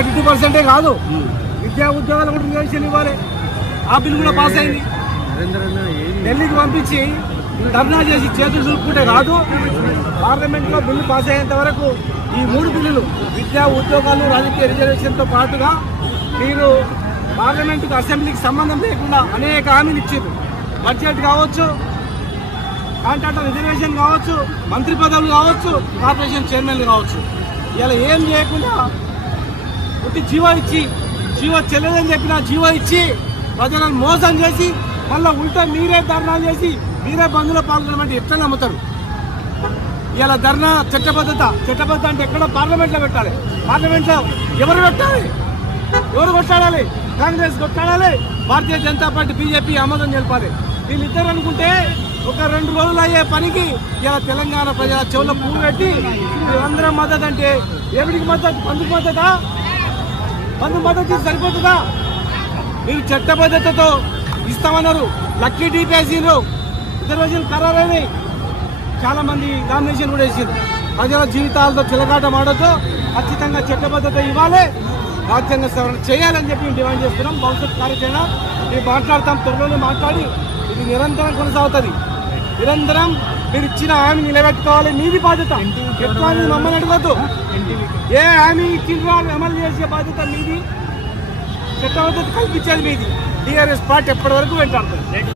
42% కాదు, విద్యా ఉద్యోగాలు కూడా రిజర్వేషన్ ఇవ్వాలి. ఆ బిల్లు కూడా పాస్ అయింది. ఢిల్లీకి పంపించి ధర్నా చేసి చేతులు చూపుకుంటే కాదు, పార్లమెంట్లో బిల్లు పాస్ అయ్యేంత వరకు ఈ 3 బిల్లులు విద్యా ఉద్యోగాలు రాజకీయ రిజర్వేషన్తో పాటుగా మీరు పార్లమెంటుకు అసెంబ్లీకి సంబంధం లేకుండా అనేక హామీలు ఇచ్చారు. బడ్జెట్ కావచ్చు, కాంట్రాక్టర్ రిజర్వేషన్ కావచ్చు, మంత్రి పదవులు కావచ్చు, కార్పొరేషన్ చైర్మన్లు కావచ్చు. ఇలా ఏం చేయకుండా ఒకటి జీవో ఇచ్చి, జీవో చెల్లెదని చెప్పిన జీవో ఇచ్చి ప్రజలను మోసం చేసి మళ్ళీ ఉల్టా మీరే ధర్నాలు చేసి మీరే బంధులో పాల్గొనమంటే ఎట్లా నమ్ముతారు? ఇలా ధర్నా చట్టబద్ధత అంటే ఎక్కడ పార్లమెంట్లో పెట్టాలి. పార్లమెంట్లో ఎవరు పెట్టాలి? ఎవరు కొట్లాడాలి? కాంగ్రెస్ కొట్లాడాలి, భారతీయ జనతా పార్టీ బీజేపీ ఆమోదం తెలపాలి. వీళ్ళిద్దరు అనుకుంటే ఒక 2 రోజులు అయ్యే పనికి ఇలా తెలంగాణ ప్రజల చెవుల పువ్వు పెట్టి అందరం మద్దతు అంటే ఎవరికి మద్దతు? బంధుకు మద్దతా? బంధు మద్దతు సరిపోతుందా? మీరు చట్టబద్ధతతో ఇస్తామన్నారు, లక్కీ డీప్ వేసిండ్రు, రిజర్వేషన్ ఖరారైనాయి, చాలా మంది నామినేషన్ కూడా వేసిండ్రు. ప్రజల జీవితాలతో చిలకాటం ఆడతో ఖచ్చితంగా చట్టబద్ధత ఇవ్వాలి, రాజ్యాంగ సవరణ చేయాలని చెప్పి మేము డిమాండ్ చేస్తున్నాం. భవిష్యత్ కార్యాచరణ మేము మాట్లాడతాం, త్వరలోనే మాట్లాడి ఇది నిరంతరం కొనసాగుతుంది. నిరంతరం మీరు ఇచ్చిన హామీ నిలబెట్టుకోవాలి, మీది బాధ్యత. ఎట్లా మమ్మల్ని అడగద్దు, ఏ హామీ ఇచ్చిండ్రో అమలు చేసే బాధ్యత మీది, చట్టబద్ధత కల్పించేది మీది. టీఆర్ఎస్ పార్టీ ఎప్పటి వరకు వెంటాడుతుంది.